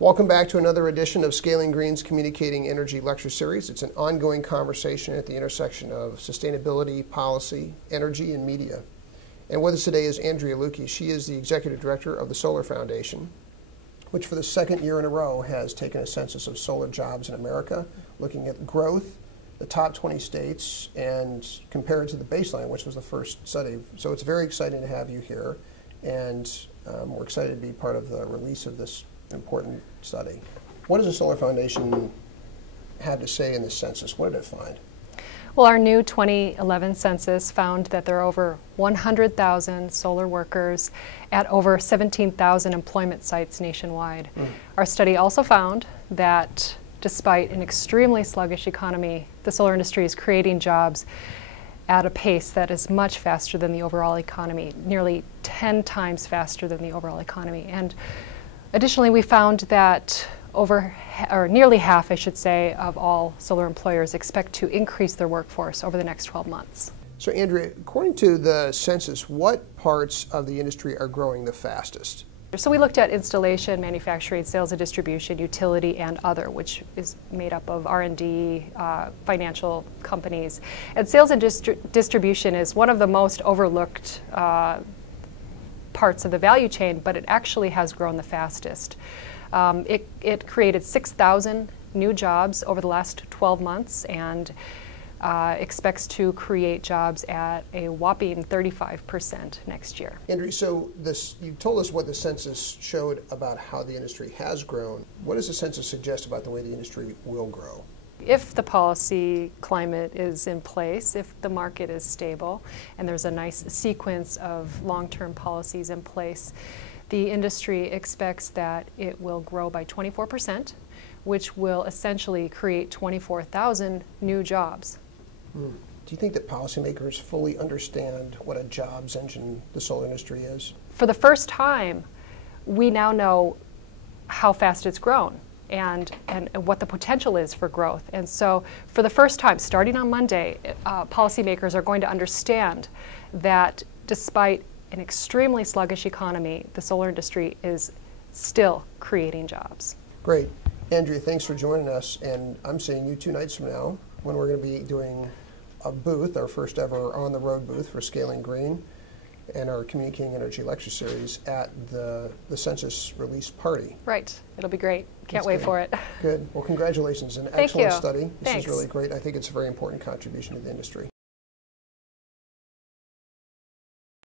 Welcome back to another edition of Scaling Green's Communicating Energy Lecture Series. It's an ongoing conversation at the intersection of sustainability, policy, energy, and media. And with us today is Andrea Lukey. She is the Executive Director of the Solar Foundation, which for the second year in a row has taken a census of solar jobs in America, looking at growth, the top 20 states, and compared to the baseline, which was the first study. So it's very exciting to have you here, and we're excited to be part of the release of this important study. What does the Solar Foundation have to say in this census? What did it find? Well, our new 2011 census found that there are over 100,000 solar workers at over 17,000 employment sites nationwide. Our study also found that despite an extremely sluggish economy, the solar industry is creating jobs at a pace that is much faster than the overall economy, nearly 10 times faster than the overall economy. And additionally, we found that nearly half, I should say, of all solar employers expect to increase their workforce over the next 12 months. So Andrea, according to the census, what parts of the industry are growing the fastest? So we looked at installation, manufacturing, sales and distribution, utility, and other, which is made up of R&D, financial companies. And sales and distribution is one of the most overlooked parts of the value chain, but it actually has grown the fastest. It created 6,000 new jobs over the last 12 months and expects to create jobs at a whopping 35% next year. Andrea, so you told us what the census showed about how the industry has grown. What does the census suggest about the way the industry will grow? If the policy climate is in place, if the market is stable, and there's a nice sequence of long-term policies in place, the industry expects that it will grow by 24%, which will essentially create 24,000 new jobs. Do you think that policymakers fully understand what a jobs engine the solar industry is? For the first time, we now know how fast it's grown and what the potential is for growth. And so for the first time, starting on Monday, policymakers are going to understand that despite an extremely sluggish economy, the solar industry is still creating jobs. Great. Andrea, thanks for joining us. And I'm seeing you 2 nights from now when we're going to be doing a booth, our first ever on-the-road booth for Scaling Green and our Communicating Energy Lecture Series at the Census release party. Right. It'll be great. Can't wait for it. Good. Well, congratulations. An Thank excellent you. study. This Thanks. is really great. I think it's a very important contribution to the industry.